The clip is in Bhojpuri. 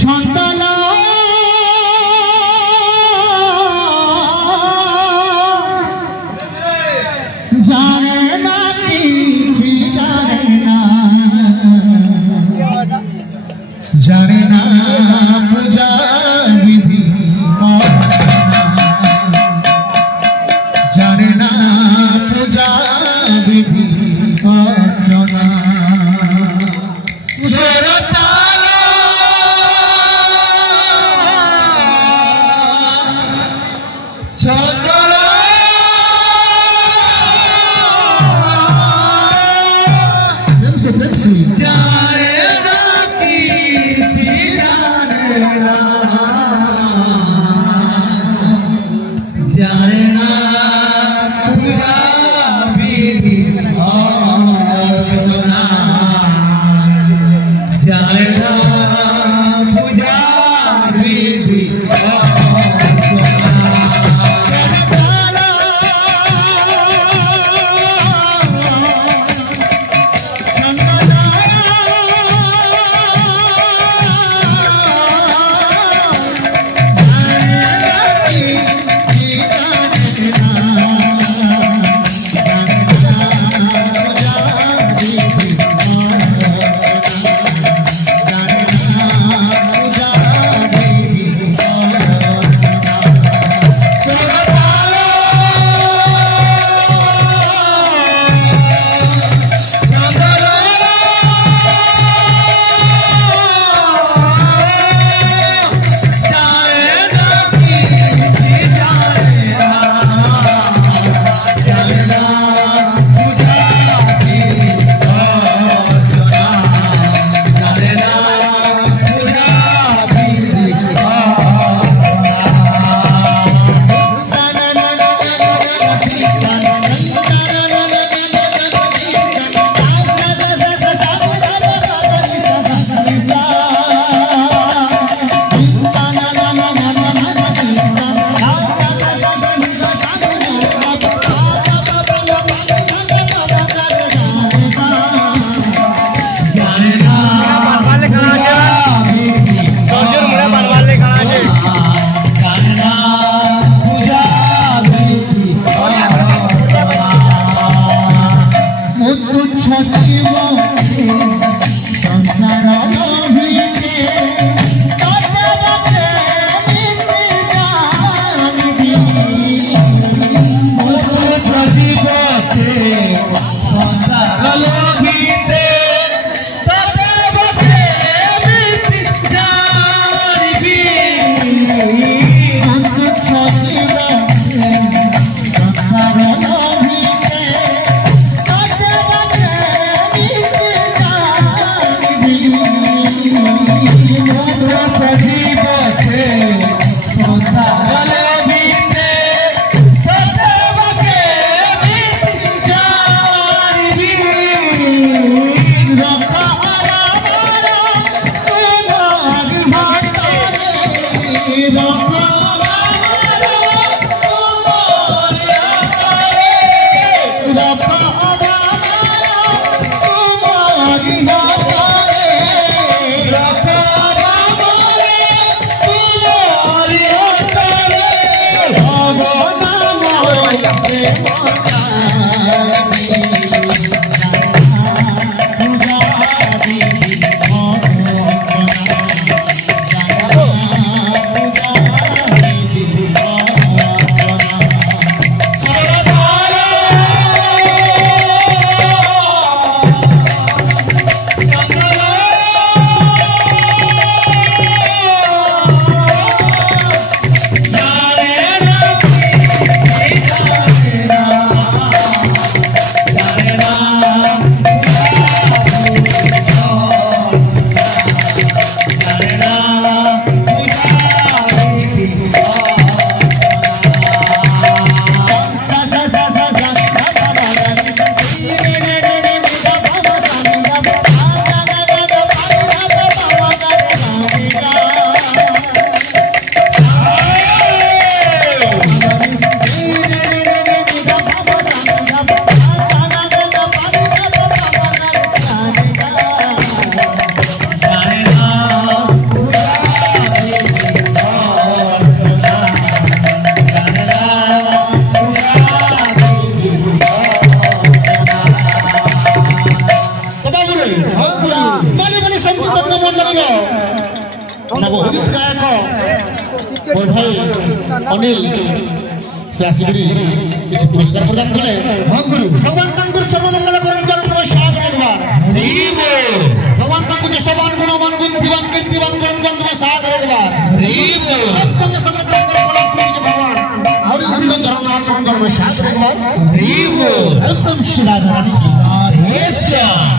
ছন্দলা জানে না কি জানে না পূজা বিধি জানে না পূজা বিধি অর্চনা नवोदित गायक और भाई अनिल से आसिकरी किसी पुरस्कार प्रदान कले हां गुरु भगवान तांकुर सर्वमंगल करम करम साथ रहबा भगवान तांकुर जसवान गुणवान गुणवान कीर्तिवान करम करम साथ रहबा संग संग तांकुर बोला प्रीति के भगवान और हिंदू धर्मनाथ मंगल में साथ रहबा एकदम शिला धरानी की राधेश्याम